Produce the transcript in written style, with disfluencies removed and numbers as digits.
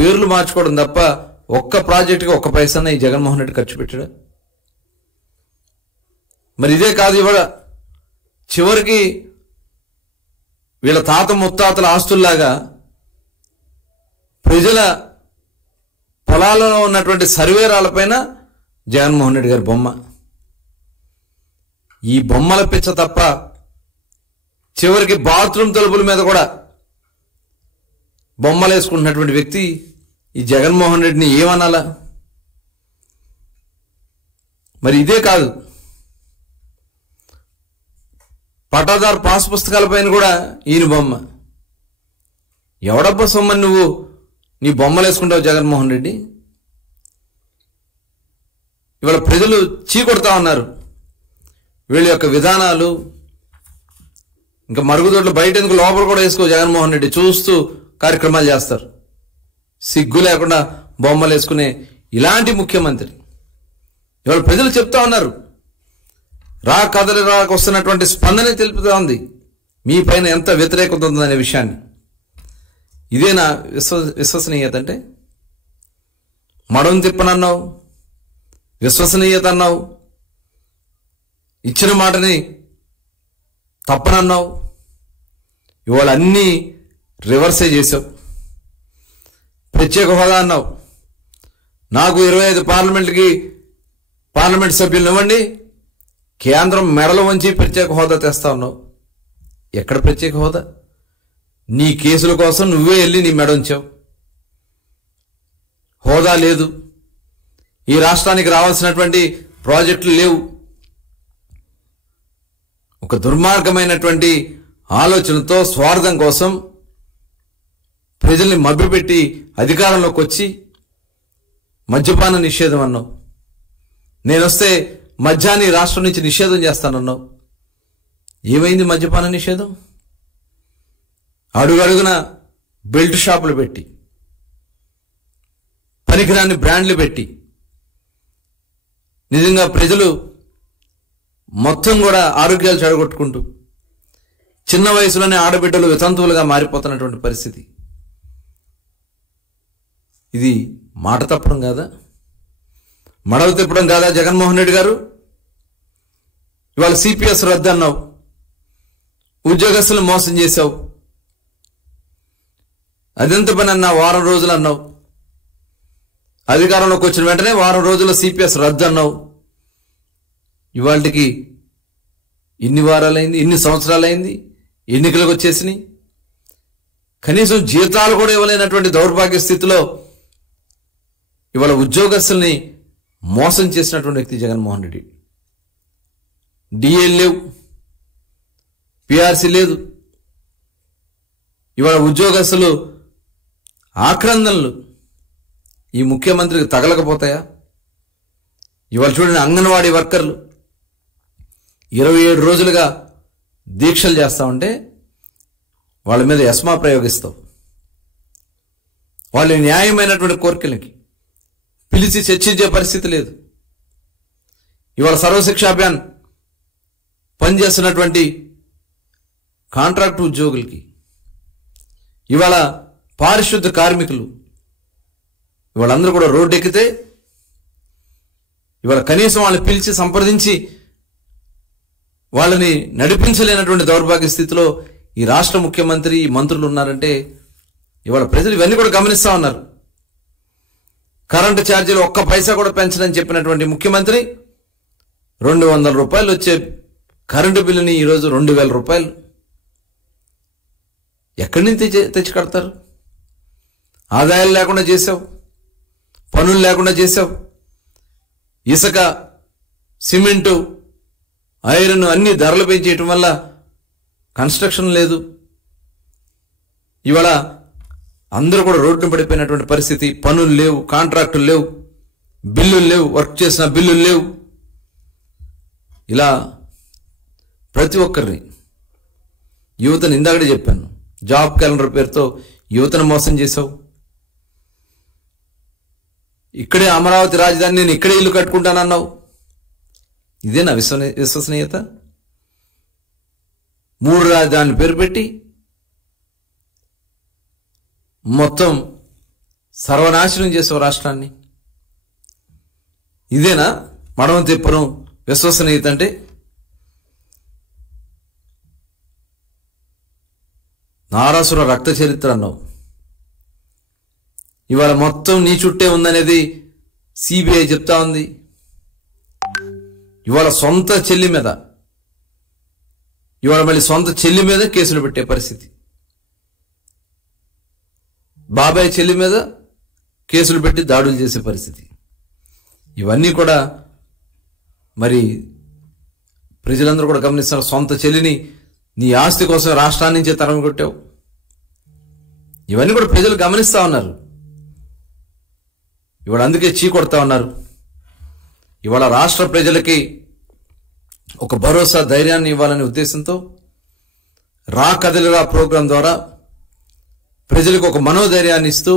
పేర్లు మార్చుకోవడం తప్ప ఒక్క ప్రాజెక్టుకి ఒక్క పైసా ఈ జగన్మోహన్ రెడ్డి ఖర్చు పెట్టాడు. మరి ఇదే కాదు, ఇవాళ చివరికి వీళ్ళ తాత ముత్తాతల ఆస్తుల్లాగా ప్రజల పొలాలలో ఉన్నటువంటి సర్వేరాలపైన జగన్మోహన్ రెడ్డి గారి బొమ్మ. ఈ బొమ్మల పిచ్చ తప్ప చివరికి బాత్రూమ్ తలుపుల మీద కూడా బొమ్మలు వేసుకుంటున్నటువంటి వ్యక్తి ఈ జగన్మోహన్ రెడ్డిని ఏమనాలా? మరి ఇదే కాదు, పట్టాదారు పాస్ పుస్తకాల పైన కూడా ఈయన బొమ్మ. ఎవడబ్బా సొమ్మని నువ్వు నీ బొమ్మలు వేసుకుంటావు జగన్మోహన్ రెడ్డి? ఇవాళ ప్రజలు చీకొడతా ఉన్నారు. వీళ్ళ యొక్క విధానాలు ఇంకా మరుగుదొడ్లు బయట ఎందుకు, లోపల కూడా వేసుకో జగన్మోహన్ రెడ్డి, చూస్తూ కార్యక్రమాలు చేస్తారు. సిగ్గు లేకుండా బొమ్మలు వేసుకునే ఇలాంటి ముఖ్యమంత్రి ఇవాళ ప్రజలు చెప్తా ఉన్నారు. కదలి వస్తున్నటువంటి స్పందనే తెలుపుతా ఉంది మీ పైన ఎంత వ్యతిరేకత ఉందనే విషయాన్ని. ఇదేనా విశ్వసనీయత అంటే? మడం తిప్పనన్నావు, విశ్వసనీయత అన్నావు, ఇచ్చిన మాటని తప్పనన్నావు, ఇవాళ అన్నీ రివర్సే చేసావు. ప్రత్యేక హోదా అన్నావు, నాకు 25 పార్లమెంట్ సభ్యులను ఇవ్వండి, కేంద్రం మెడలు వంచి ప్రత్యేక హోదా తెస్తా ఉన్నావు. ఎక్కడ ప్రత్యేక హోదా? నీ కేసుల కోసం నువ్వే వెళ్ళి నీ మెడ ఉంచావు. హోదా లేదు, ఈ రాష్ట్రానికి రావాల్సినటువంటి ప్రాజెక్టులు లేవు. ఒక దుర్మార్గమైనటువంటి ఆలోచనతో స్వార్థం కోసం ప్రజల్ని మభ్యపెట్టి అధికారంలోకి వచ్చి మద్యపాన నిషేధం అన్నావు. నేనొస్తే మద్యాన్ని రాష్ట్రం నుంచి నిషేధం చేస్తానన్నావు. ఏమైంది మద్యపాన నిషేధం? అడుగడుగున బెల్ట్ షాపులు పెట్టి, పనికిరాని బ్రాండ్లు పెట్టి, నిజంగా ప్రజలు మొత్తం కూడా ఆరోగ్యాలు చెడగొట్టుకుంటూ చిన్న వయసులోనే ఆడబిడ్డలు వితంతువులుగా మారిపోతున్నటువంటి పరిస్థితి. ఇది మాట తప్పడం కాదా? మడలు తిప్పడం కాదా జగన్మోహన్ రెడ్డి గారు? ఇవాళ సిపిఎస్ రద్దు అన్నావు, ఉద్యోగస్తులు మోసం చేశావు. అదెంత పని అన్నా? వారం రోజులు అన్నావు. అధికారంలోకి వచ్చిన వెంటనే వారం రోజుల్లో సిపిఎస్ రద్దు అన్నావు. ఇవాళకి ఇన్ని వారాలైంది, ఇన్ని సంవత్సరాలైంది, ఎన్నికలకు వచ్చేసినాయి. కనీసం జీతాలు కూడా ఇవ్వలేనటువంటి దౌర్భాగ్య స్థితిలో ఇవాళ ఉద్యోగస్తుల్ని మోసం చేసినటువంటి వ్యక్తి జగన్మోహన్ రెడ్డి. డిఏలు లేవు, పిఆర్సీ లేదు. ఇవాళ ఉద్యోగస్తులు ఆక్రందనలు ఈ ముఖ్యమంత్రికి తగలకపోతాయా? ఇవాళ చూడండి, అంగన్వాడీ వర్కర్లు 27 రోజులుగా దీక్షలు చేస్తా ఉంటే వాళ్ళ మీద ఎస్మా ప్రయోగిస్తావు. వాళ్ళ న్యాయమైనటువంటి కోరికలకి పిలిచి చర్చించే పరిస్థితి లేదు. ఇవాళ సర్వశిక్ష అభియాన్ పనిచేస్తున్నటువంటి కాంట్రాక్టు ఉద్యోగులకి, ఇవాళ పారిశుద్ధ కార్మికులు ఇవాళందరూ కూడా రోడ్డు ఎక్కితే ఇవాళ కనీసం వాళ్ళని పిలిచి సంప్రదించి వాళ్ళని నడిపించలేనటువంటి దౌర్భాగ్య స్థితిలో ఈ రాష్ట్ర ముఖ్యమంత్రి, ఈ మంత్రులు ఉన్నారంటే ఇవాళ ప్రజలు ఇవన్నీ కూడా గమనిస్తా ఉన్నారు. కరెంటు ఛార్జీలు ఒక్క పైసా కూడా పెంచదని చెప్పినటువంటి ముఖ్యమంత్రి 200 రూపాయలు వచ్చే కరెంటు బిల్లుని ఈరోజు 2000 రూపాయలు ఎక్కడి నుంచి తెచ్చి కడతారు? ఆదాయాలు లేకుండా చేసావు, పనులు లేకుండా చేసావు. ఇసుక, సిమెంటు, ఐరన్ అన్ని ధరలు పెంచేయటం వల్ల కన్స్ట్రక్షన్ లేదు. ఇవాళ అందరూ కూడా రోడ్డున పడిపోయినటువంటి పరిస్థితి. పనులు లేవు, కాంట్రాక్టులు లేవు, బిల్లులు లేవు, వర్క్ చేసిన బిల్లులు లేవు. ఇలా ప్రతి ఒక్కరిని, యువతను ఇందాకడే చెప్పాను, జాబ్ క్యాలెండర్ పేరుతో యువతను మోసం చేశావు. ఇక్కడే అమరావతి రాజధాని, నేను ఇక్కడే ఇల్లు కట్టుకుంటానన్నావు. ఇదేనా విశ్వసనీయత? 3 రాజధానులు పేరు పెట్టి మొత్తం సర్వనాశనం చేసావు రాష్ట్రాన్ని. ఇదేనా మడమ తిప్పను విశ్వసనీయత అంటే? నారాసుర రక్త చరిత్ర అన్నావు. ఇవాళ మొత్తం నీ చుట్టే ఉందనేది సిబిఐ చెప్తా ఉంది. ఇవాళ సొంత చెల్లి మీద, ఇవాళ మళ్ళీ సొంత చెల్లి మీద కేసులు పెట్టే పరిస్థితి, బాబాయ్ చెల్లి మీద కేసులు పెట్టి దాడులు చేసే పరిస్థితి. ఇవన్నీ కూడా మరి ప్రజలందరూ కూడా గమనిస్తారు. సొంత చెల్లిని నీ ఆస్తి కోసం రాష్ట్రాన్ని నుంచే తరం కొట్టావు. ఇవన్నీ కూడా ప్రజలు గమనిస్తా ఉన్నారు. ఇవాళ అందుకే చీకొడతా ఉన్నారు. ఇవాళ రాష్ట్ర ప్రజలకి ఒక భరోసా, ధైర్యాన్ని ఇవ్వాలనే ఉద్దేశంతో రా కదలిరా ప్రోగ్రాం ద్వారా ప్రజలకు ఒక మనోధైర్యాన్ని ఇస్తూ